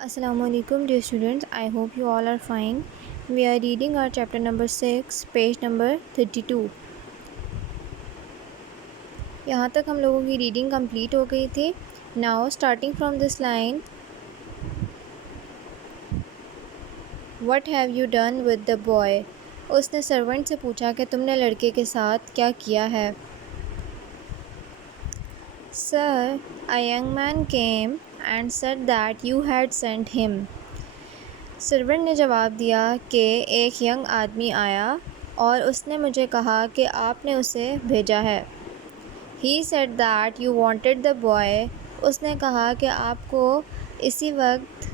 Assalamu alaikum dear students, I hope you all are fine. We are reading our chapter number 6, page number 32. यहाँ तक हम लोगों की reading complete हो गई थी. Now starting from this line, what have you done with the boy? उसने servant से पूछा कि तुमने लड़के के साथ क्या किया है. Sir, a young man came and said that you had sent him. Servant ने जवाब दिया कि एक यंग आदमी आया और उसने मुझे कहा कि आपने उसे भेजा है. He said that you wanted the boy. उसने कहा कि आपको इसी वक्त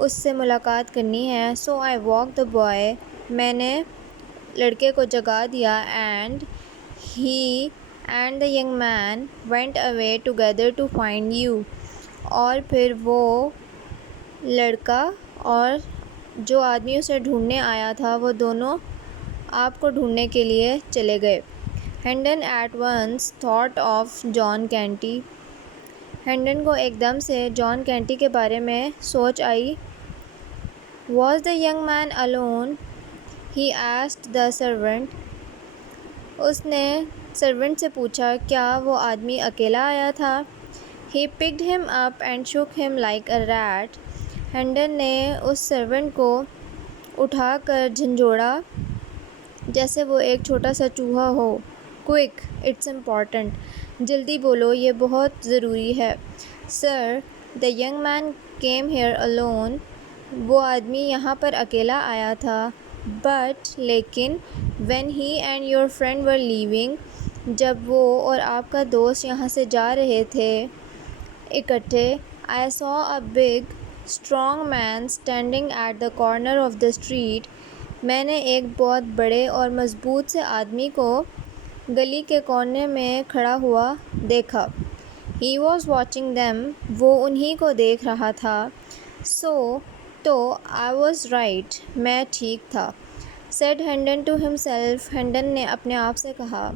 उससे मुलाकात करनी है. So I woke the boy. मैंने लड़के को जगा दिया. And he and the young man went away together to find you. और फिर वो लड़का और जो आदमी उसे ढूंढने आया था वो दोनों आपको ढूंढने के लिए चले गए. Hendon at once thought of John Canty. Hendon को एकदम से जॉन कैंटी के बारे में सोच आई. Was the young man alone? He asked the servant. उसने सर्वेंट से पूछा क्या वो आदमी अकेला आया था. He picked him up and shook him like a rat. Hendon ने उस सर्वेंट को उठा कर झंझोड़ा जैसे वो एक छोटा सा चूहा हो. Quick, it's important. जल्दी बोलो, ये बहुत ज़रूरी है. Sir, the young man came here alone. वो आदमी यहाँ पर अकेला आया था. बट लेकिन when he and your friend were leaving, जब वो और आपका दोस्त यहाँ से जा रहे थे इकट्ठे, I saw a big strong man standing at the corner of the street. मैंने एक बहुत बड़े और मज़बूत से आदमी को गली के कोने में खड़ा हुआ देखा. He was watching them. वो उन्हीं को देख रहा था. तो आई वॉज राइट. मैं ठीक था. Said Hendon to himself. Hendon ने अपने आप से कहा.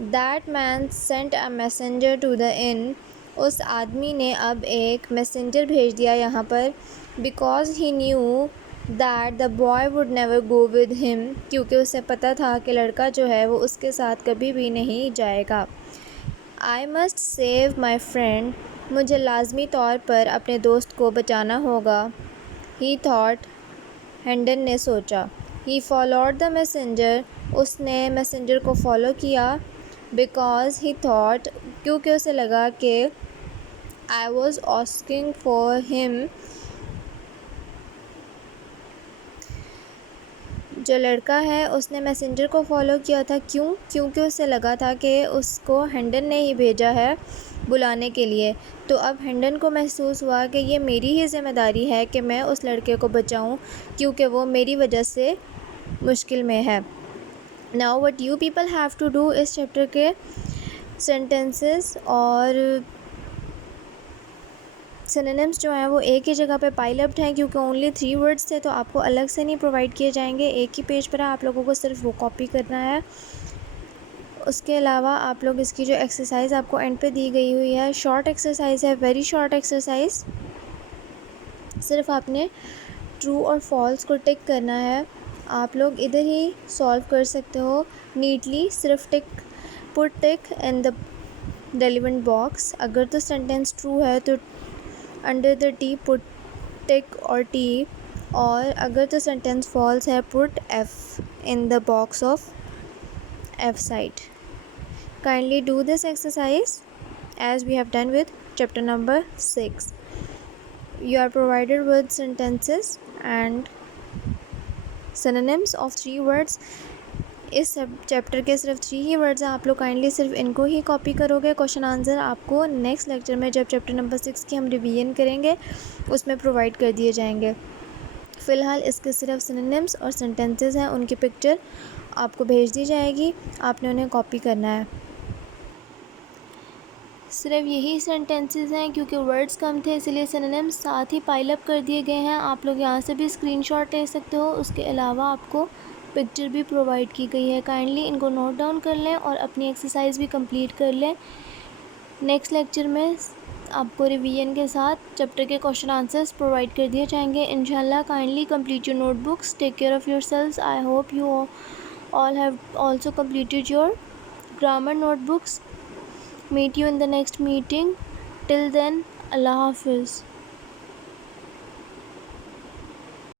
That man sent a messenger to the inn. उस आदमी ने अब एक मैसेंजर भेज दिया यहाँ पर. Because he knew that the boy would never go with him. क्योंकि उसे पता था कि लड़का जो है वो उसके साथ कभी भी नहीं जाएगा. I must save my friend. मुझे लाजमी तौर पर अपने दोस्त को बचाना होगा. ही थॉट. हेंडन ने सोचा. He followed the messenger. उसने मैसेंजर को फॉलो किया. Because he thought. क्योंकि उसे लगा कि I was asking for him. जो लड़का है उसने मैसेंजर को फॉलो किया था. क्यों? क्योंकि उसे लगा था कि उसको हेंडन ने ही भेजा है बुलाने के लिए. तो अब हेंडन को महसूस हुआ कि ये मेरी ही ज़िम्मेदारी है कि मैं उस लड़के को बचाऊं क्योंकि वो मेरी वजह से मुश्किल में है. Now what you people have to do. इस चैप्टर के सेंटेंसेस और सिनोनिम्स जो हैं वो एक ही जगह पे पाइलअप्ड हैं क्योंकि ओनली 3 वर्ड्स थे तो आपको अलग से नहीं प्रोवाइड किए जाएंगे. एक ही पेज पर है, आप लोगों को सिर्फ वो कॉपी करना है. उसके अलावा आप लोग इसकी जो एक्सरसाइज आपको एंड पे दी गई हुई है, शॉर्ट एक्सरसाइज है, वेरी शॉर्ट एक्सरसाइज. सिर्फ आपने ट्रू और फॉल्स को टिक करना है. आप लोग इधर ही सॉल्व कर सकते हो नीटली. सिर्फ put tick in the relevant box. अगर तो सेंटेंस ट्रू है तो अंडर द टी पुट टिक और टी. और अगर तो सेंटेंस फॉल्स है put F in the box of F side. Kindly do this exercise as we have done with chapter number 6. You are provided with sentences and synonyms of 3 words. इस chapter के सिर्फ 3 ही words हैं. आप लोग kindly सिर्फ इनको ही copy करोगे. Question answer आपको नेक्स्ट लेक्चर में जब चैप्टर नंबर 6 की हम रिवीजन करेंगे उसमें प्रोवाइड कर दिए जाएंगे. फ़िलहाल इसके सिर्फ सिनोनिम्स और सेंटेंसेस हैं, उनकी पिक्चर आपको भेज दी जाएगी. आपने उन्हें कॉपी करना है. सिर्फ यही सेंटेंसेस हैं क्योंकि वर्ड्स कम थे इसलिए सिनोनिम्स साथ ही पाइल अप कर दिए गए हैं. आप लोग यहाँ से भी स्क्रीनशॉट ले सकते हो. उसके अलावा आपको पिक्चर भी प्रोवाइड की गई है. काइंडली इनको नोट डाउन कर लें और अपनी एक्सरसाइज भी कंप्लीट कर लें. नेक्स्ट लेक्चर में آپ کو ریویژن کے ساتھ چیپٹر کے کوشچن آنسرس پرووائڈ کر دیے جائیں گے انشاءاللہ. Kindly complete your note books. Take care of yourselves. I hope you all have also completed your grammar notebooks. Meet you in the next meeting. Till then, Allah Hafiz.